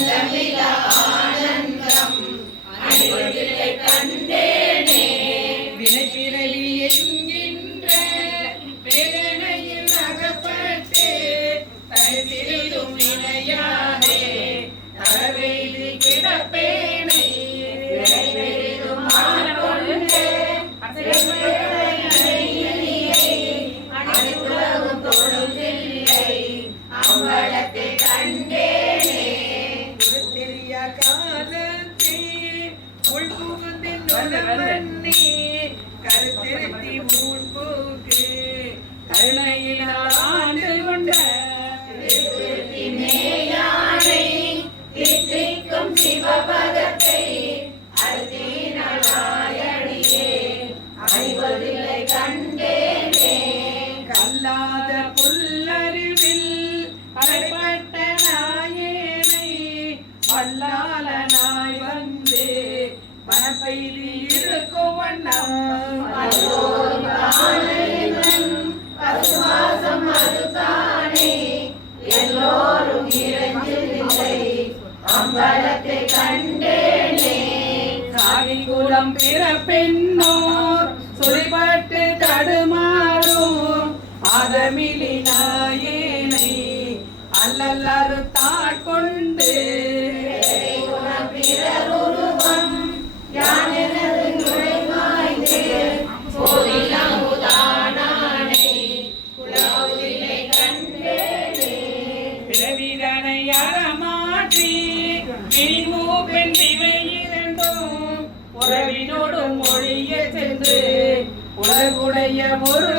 Assembly கருத்திருத்தி முன்போக்கு கருணையினால் ஆண்டு கொண்ட தித்திக்கும் சிவபதத்தை அருதினால் ஆயடியே அறிவதில்லை கண்டேனே. கல்லாத புல்லறிவில் அடைப்பட்ட இருக்கும் வண்ணம். அல்லோரும் காணலின் பசுவாசம் மறுத்தானே எல்லோரும் இறைஞ்சில்லை அம்பலத்தை கண்டேனே சாவில் குலம் சுழிபட்டு தடுமாறும் பிரிமூப்பெண் இவை இரண்டும் உறவினோடும் மொழிய சென்று உலகுடைய ஒரு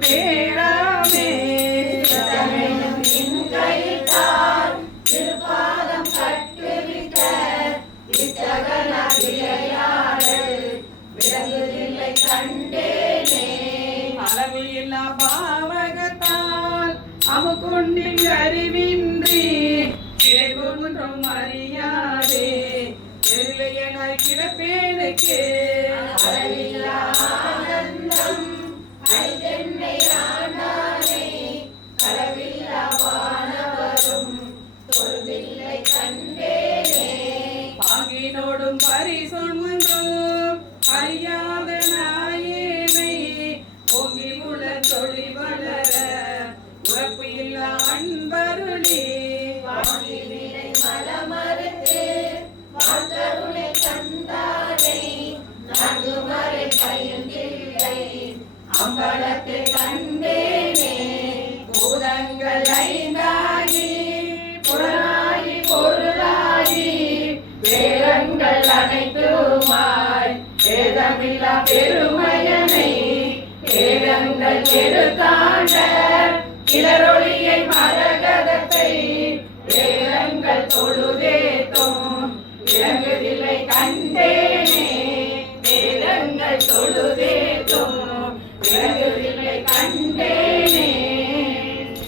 பேராமே சித்தமெனும் நின் கைத்தால் திருப்பாதம் கட்டுவித்த இத்தகன விளையாடல் விளங்குதில்லை கண்டேனே. அளவு இல்லா பாவகத்தால் அமுக்குண்டின் அறிவின்றி. ஒன்றும் அறியாதே. கிடப்பேனுக்கு. அளவில்லா பாகினோடும் பரிசொன்றும் அறியாத நாயேனை. பொங்கி உள்ள தொழில் வளர உறப்பு இல்லா அன்பருளி. வாங்கிவினை மலமறுத்து வாழ்த்தருளை தந்தானை. நான்கு மறை பயந்தில்லை அம்பலத்தை கண்டேனே. பூதங்கள் பெருமாய் வேதமில்லா பெருமையனை வேதங்கள் எடுத்தாண்ட கிளரொளியை மரகதத்தை வேதங்கள் தொழு